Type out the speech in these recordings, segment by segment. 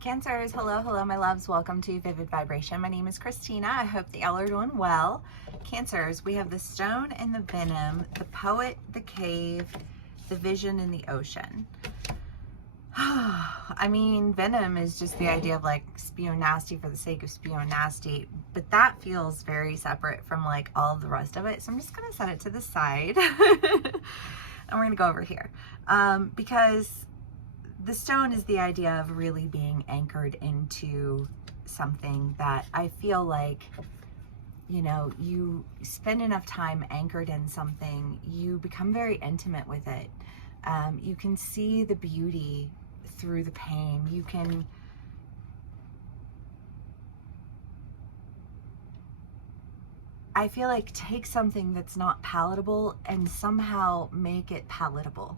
Cancers, hello, hello, my loves. Welcome to Vivid Vibration. My name is Christina. I hope that y'all are doing well. Cancers, we have the stone and the venom, the poet, the cave, the vision, and the ocean. I mean, venom is just the idea of like spewing nasty for the sake of spewing nasty, but that feels very separate from like all of the rest of it. So I'm just going to set it to the side and we're going to go over here because the stone is the idea of really being anchored into something that I feel like, you know, you spend enough time anchored in something, you become very intimate with it. You can see the beauty through the pain. You can I feel like take something that's not palatable and somehow make it palatable.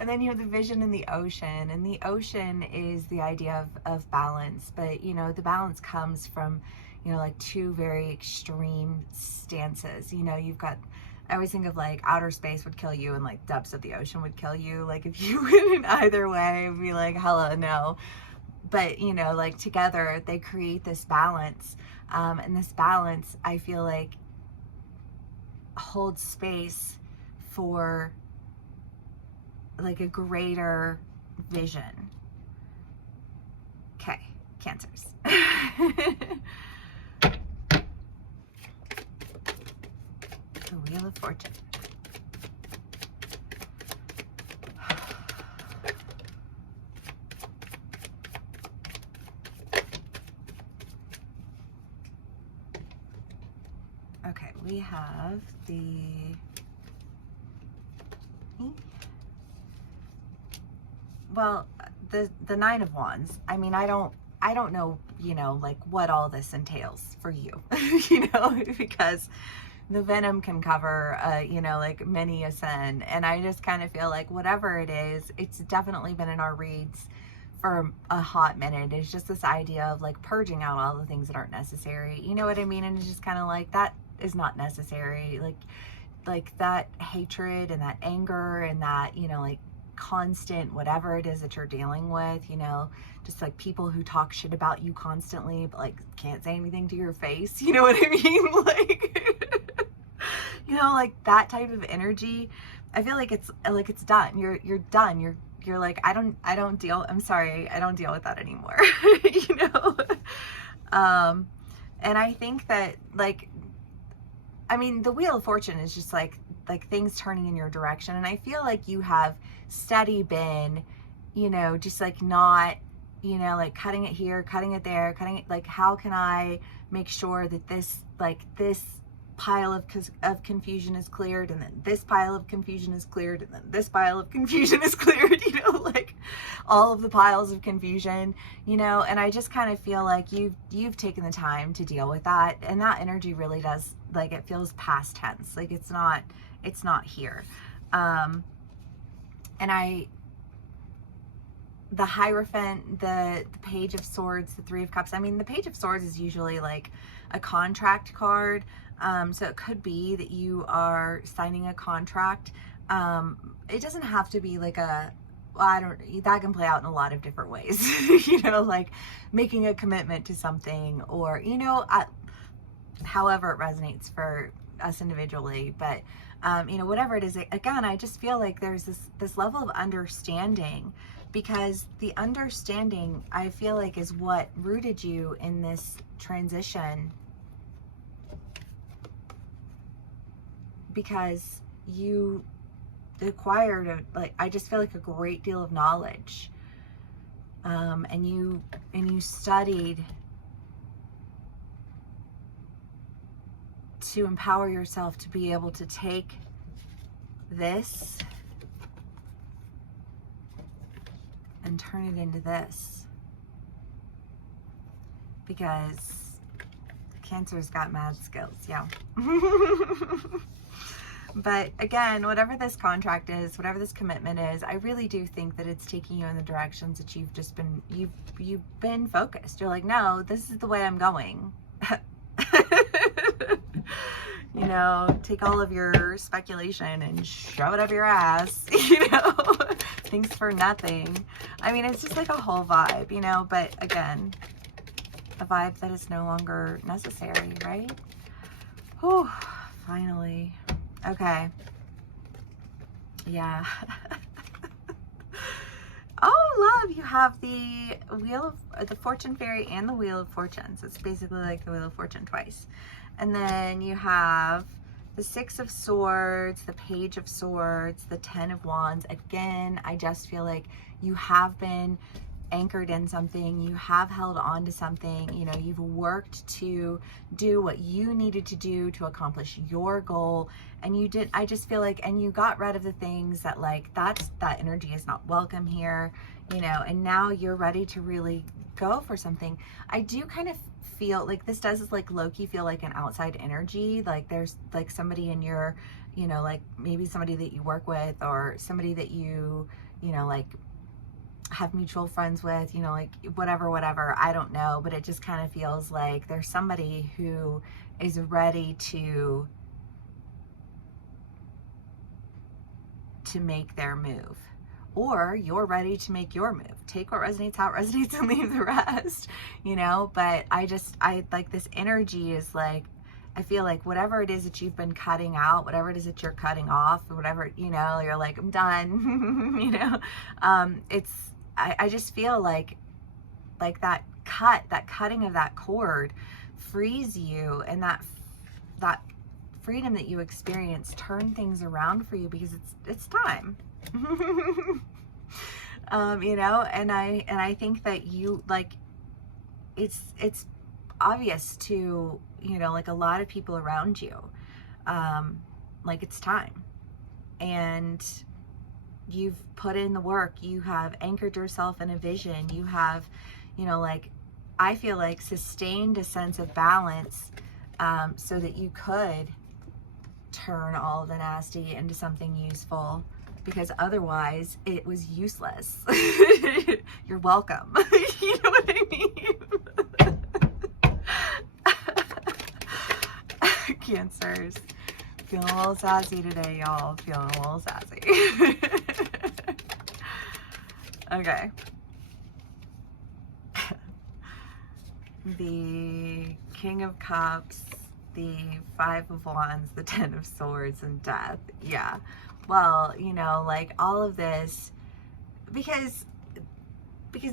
And then you have the vision in the ocean, and the ocean is the idea of balance, but you know, the balance comes from, you know, like two very extreme stances. You know, you've got, I always think of like outer space would kill you and like depths of the ocean would kill you. Like if you went in either way, it'd be like, hello, no. But you know, like together they create this balance. And this balance, I feel like, holds space for like a greater vision. Okay, Cancers. The Wheel of Fortune. Okay, we have the Nine of Wands. I mean, I don't know, you know, like what all this entails for you, you know, because the venom can cover, you know, like many a sin. And I just kind of feel like whatever it is, it's definitely been in our reads for a hot minute. It's just this idea of like purging out all the things that aren't necessary. You know what I mean? And it's just kind of like, that is not necessary. Like that hatred and that anger and that, you know, like constant whatever it is that you're dealing with, you know, just like people who talk shit about you constantly but like can't say anything to your face, you know what I mean? Like you know, like that type of energy. I feel like it's done. You're done. You're like, I'm sorry, I don't deal with that anymore. You know. And I think that, like, I mean, the Wheel of Fortune is just like things turning in your direction. And I feel like you have steady been, you know, just like not, you know, like cutting it here, cutting it there, cutting it, like, how can I make sure that this pile of confusion is cleared, and then this pile of confusion is cleared, and then this pile of confusion is cleared, you know, like all of the piles of confusion, you know. And I just kind of feel like you've taken the time to deal with that, and that energy really does, like, it feels past tense, like it's not here. And the Hierophant, the Page of Swords, the Three of Cups. I mean, the Page of Swords is usually like a contract card. So it could be that you are signing a contract. It doesn't have to be like that can play out in a lot of different ways, you know, like making a commitment to something, or, you know, however it resonates for us individually. But, you know, whatever it is, again, I just feel like there's this level of understanding, because the understanding, I feel like, is what rooted you in this transition, because you acquired I just feel like a great deal of knowledge, and you studied to empower yourself to be able to take this and turn it into this, because Cancer's got mad skills, yeah. But again, whatever this contract is, whatever this commitment is, I really do think that it's taking you in the directions that you've just been, you've been focused. You're like, no, this is the way I'm going. You know, take all of your speculation and shove it up your ass, you know, things for nothing. I mean, it's just like a whole vibe, you know, but again, a vibe that is no longer necessary, right? Whew, finally. Okay. Yeah. Oh, love, you have the Wheel of the Fortune Fairy and the Wheel of Fortune. So it's basically like the Wheel of Fortune twice. And then you have the Six of Swords, the Page of Swords, the Ten of Wands. Again, I just feel like you have been anchored in something, you have held on to something, you know, you've worked to do what you needed to do to accomplish your goal, and you did, I just feel like, and you got rid of the things that like, that energy is not welcome here, you know, and now you're ready to really go for something. I do kind of feel like this does like low-key feel like an outside energy, like there's like somebody in your, you know, like maybe somebody that you work with or somebody that you know, like have mutual friends with, you know, like whatever, I don't know, but it just kind of feels like there's somebody who is ready to make their move, or you're ready to make your move. Take what resonates, how it resonates, and leave the rest, you know. But I like this energy is like, I feel like whatever it is that you've been cutting out, whatever it is that you're cutting off, or whatever, you know, you're like, I'm done, you know, I just feel like that cutting of that cord frees you, and that freedom that you experience turn things around for you, because it's time. You know, and I think that you like, it's obvious to, you know, like a lot of people around you, like it's time, and you've put in the work, you have anchored yourself in a vision, you have, you know, like I feel like sustained a sense of balance, so that you could turn all of the nasty into something useful, because otherwise it was useless. You're welcome. You know what I mean? Cancers. Feeling a little sassy today, y'all. Feeling a little sassy. Okay. The King of Cups, the Five of Wands, the Ten of Swords, and Death. Yeah. Well, you know, like all of this, because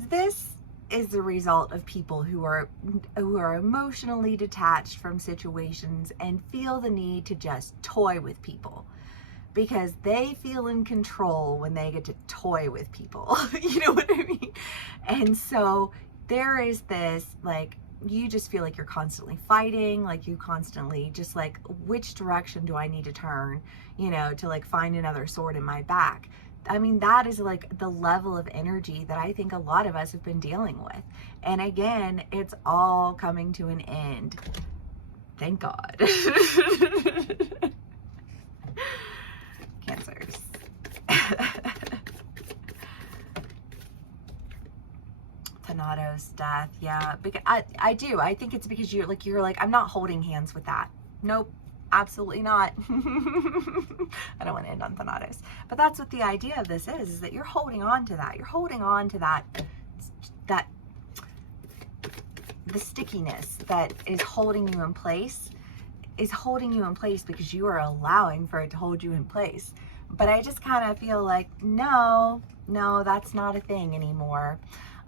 this is the result of people who are emotionally detached from situations and feel the need to just toy with people, because they feel in control when they get to toy with people. You know what I mean? And so there is this, like, you just feel like you're constantly fighting, like you constantly just like, which direction do I need to turn, you know, to like find another sword in my back. I mean, that is like the level of energy that I think a lot of us have been dealing with. And again, it's all coming to an end. Thank God. Cancers. Thanatos, Death. Yeah, because I do. I think it's because you're like, I'm not holding hands with that. Nope. Absolutely not. I don't want to end on Thanatos, but that's what the idea of this is that you're holding on to that. You're holding on to that the stickiness that is holding you in place, because you are allowing for it to hold you in place. But I just kind of feel like, no, that's not a thing anymore.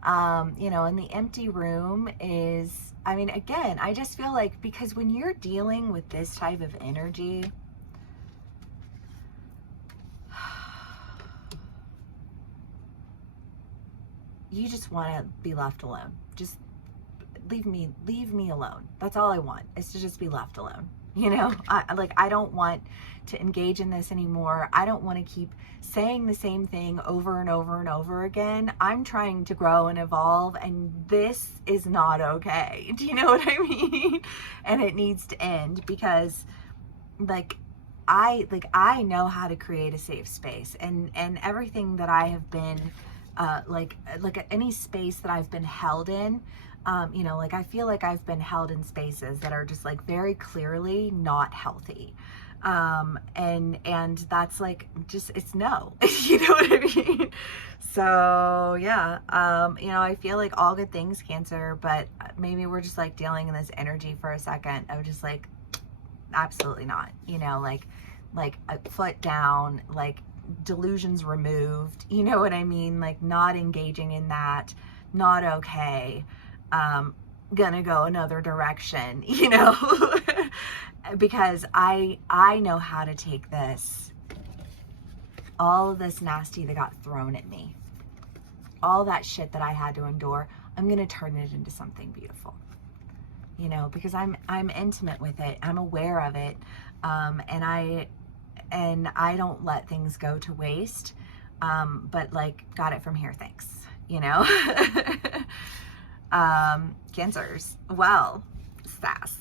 You know, and the empty room is, I mean, again, I just feel like, because when you're dealing with this type of energy, you just want to be left alone. Just leave me alone. That's all I want, is to just be left alone. You know, I don't want to engage in this anymore. I don't want to keep saying the same thing over and over and over again. I'm trying to grow and evolve, and this is not okay. Do you know what I mean? And it needs to end, because I know how to create a safe space, and everything that I have been like any space that I've been held in, you know, like I feel like I've been held in spaces that are just like very clearly not healthy. And that's like, just, it's no. You know what I mean? So yeah, you know, I feel like all good things, Cancer, but maybe we're just like dealing in this energy for a second of just like, absolutely not, you know, like a foot down, like delusions removed, you know what I mean? Like not engaging in that, not okay, gonna go another direction, you know, because I know how to take this, all of this nasty that got thrown at me, all that shit that I had to endure, I'm gonna turn it into something beautiful, you know, because I'm intimate with it, I'm aware of it, and I don't let things go to waste, but like, got it from here, thanks, you know. Cancers, well, sass.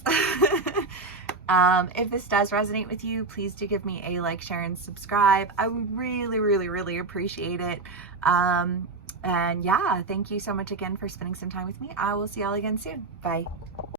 If this does resonate with you, please do give me a like, share, and subscribe. I would really, really, really appreciate it. And yeah, thank you so much again for spending some time with me. I will see y'all again soon. Bye.